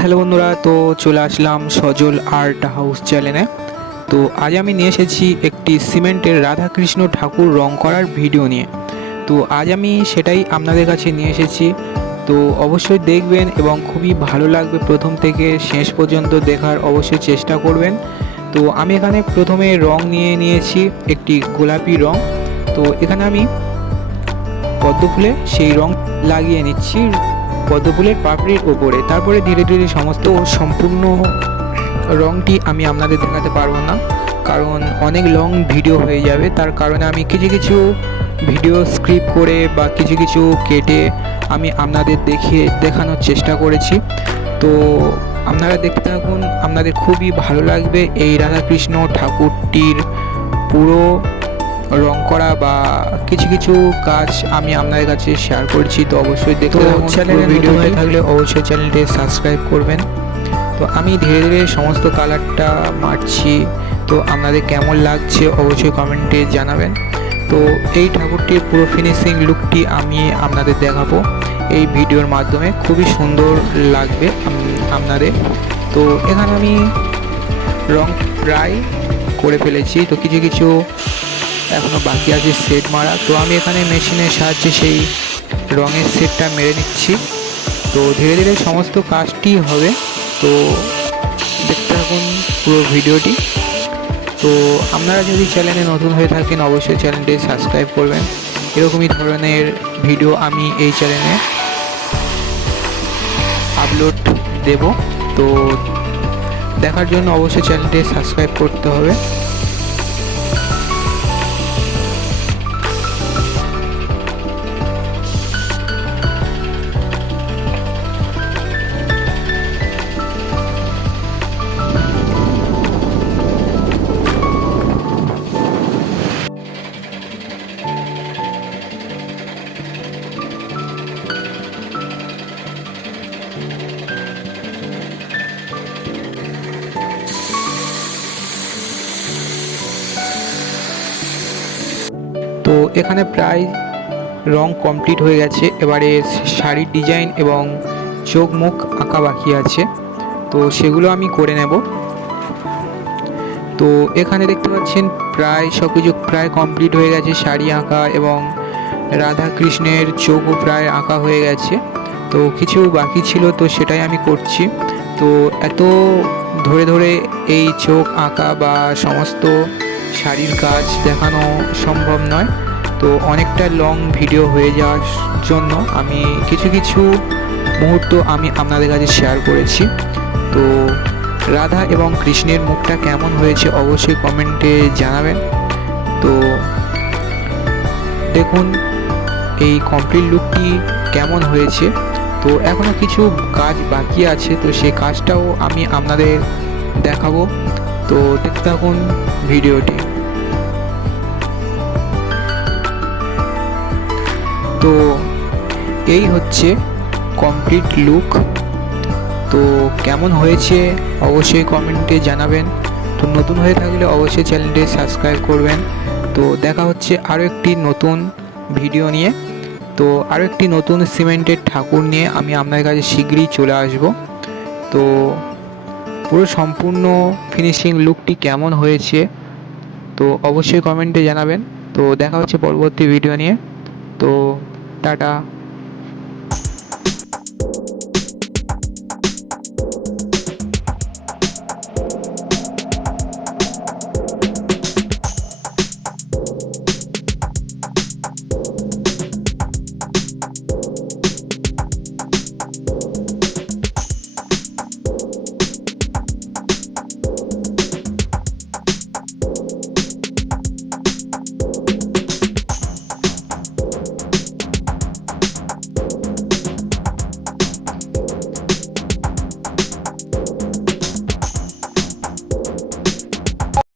Hello বন্ধুরা, তো চলে আসলাম সজল আর্ট হাউস চ্যানেলে। তো আজ আমি নিয়ে এসেছি একটি সিমেন্টের রাধাকৃষ্ণ ঠাকুর রং করার ভিডিও নিয়ে। তো আজ আমি সেটাই আপনাদের কাছে নিয়ে এসেছি। তো অবশ্যই দেখবেন এবং খুবই ভালো লাগবে, প্রথম থেকে শেষ পর্যন্ত দেখার অবশ্যই চেষ্টা করবেন। তো আমি এখানে প্রথমে রং নিয়েছি একটি গোলাপি রং। তো এখানে আমি পদ্ম ফুলে সেই রং লাগিয়ে নিচ্ছি পদ্ম ফুলের পাপড়ির ওপরে। তারপরে ধীরে ধীরে সমস্ত সম্পূর্ণ রংটি আমি আপনাদের দেখাতে পারবো না, কারণ অনেক লং ভিডিও হয়ে যাবে। তার কারণে আমি কিছু কিছু ভিডিও স্ক্রিপ্ট করে বা কিছু কিছু কেটে আমি আপনাদের দেখানোর চেষ্টা করেছি। তো আপনারা দেখতে থাকুন, আপনাদের খুবই ভালো লাগবে এই রাধাকৃষ্ণ ঠাকুরটির পুরো রং করা বা কিছু কিছু কাজ আমি আপনাদের কাছে শেয়ার করছি। তো অবশ্যই দেখতে থাকুন। চ্যানেলে ভিডিও হয়ে থাকলে অবশ্যই চ্যানেলটি সাবস্ক্রাইব করবেন। তো আমি ধীরে ধীরে সমস্ত কালারটা মারছি। তো আপনাদের কেমন লাগছে অবশ্যই কমেন্টে জানাবেন। তো এই ঠাকুরটির পুরো ফিনিশিং লুকটি আমি আপনাদের দেখাবো এই ভিডিওর মাধ্যমে। খুবই সুন্দর লাগবে আপনাদের। তো এখানে আমি রং প্রায় করে ফেলেছি, তো কিছু কিছু এখনও বাকি আছে সেট মারা। তো আমি এখানে মেশিনের সাহায্যে সেই রঙের সেটটা মেরে নিচ্ছি। তো ধীরে ধীরে সমস্ত কাজটি হবে। তো দেখতে থাকুন পুরো ভিডিওটি। তো আপনারা যদি চ্যানেলে নতুন হয়ে থাকেন অবশ্যই চ্যানেলটি সাবস্ক্রাইব করবেন। এরকমই ধরনের ভিডিও আমি এই চ্যানেলে আপলোড দেব। তো দেখার জন্য অবশ্যই চ্যানেলটি সাবস্ক্রাইব করতে হবে। তো এখানে প্রায় রং কমপ্লিট হয়ে গেছে। এবারে শাড়ির ডিজাইন এবং চোখ মুখ আঁকা বাকি আছে, তো সেগুলো আমি করে নেব। তো এখানে দেখতে পাচ্ছেন প্রায় সব কিছু প্রায় কমপ্লিট হয়ে গেছে। শাড়ি আঁকা এবং রাধা কৃষ্ণের চোখও প্রায় আঁকা হয়ে গেছে। তো কিছু বাকি ছিল, তো সেটাই আমি করছি। তো এত ধরে ধরে এই চোখ আঁকা বা সমস্ত শাড়ির কাজ দেখানো সম্ভব নয়। তো অনেকটা লং ভিডিও হয়ে যাওয়ার জন্য আমি কিছু কিছু মুহূর্ত আমি আপনাদের কাছে শেয়ার করেছি। তো রাধা এবং কৃষ্ণের মুখটা কেমন হয়েছে অবশ্যই কমেন্টে জানাবেন। তো দেখুন এই কমপ্লিট লুকটি কেমন হয়েছে। তো এখনও কিছু কাজ বাকি আছে, তো সেই কাজটাও আমি আপনাদের দেখাবো। তো দেখতে থাকুন ভিডিওটি। তো এই হচ্ছে কমপ্লিট লুক। তো কেমন হয়েছে অবশ্যই কমেন্টে জানাবেন। তো নতুন হয়ে থাকলে অবশ্যই চ্যানেলটি সাবস্ক্রাইব করবেন। তো দেখা হচ্ছে আরও একটি নতুন ভিডিও নিয়ে। তো আরও একটি নতুন সিমেন্টের ঠাকুর নিয়ে আমি আপনার কাছে শীঘ্রই চলে আসব। তো পুরো সম্পূর্ণ ফিনিশিং লুকটি কেমন হয়েছে তো অবশ্যই কমেন্টে জানাবেন। তো দেখা হচ্ছে পরবর্তী ভিডিও নিয়ে। তো টাটা।